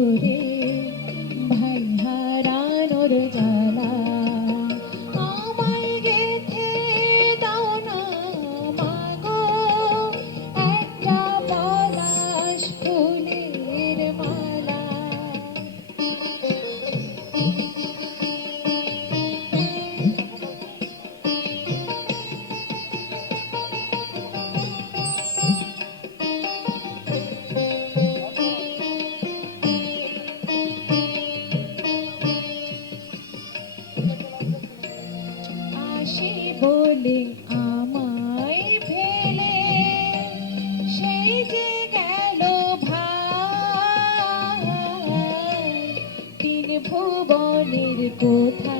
করে ভাই হারানোর যায়। ভালোবাসি বলে আমায় ফেলে। সেই যে গেল ভাই তিন ভুবনের কোথায়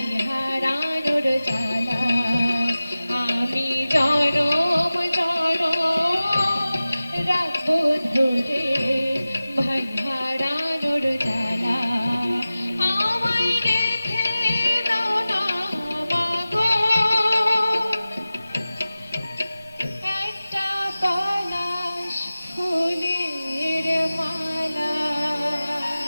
জ্ঞান হারানোর আমি জনম জনম রাখো ধরে ভাই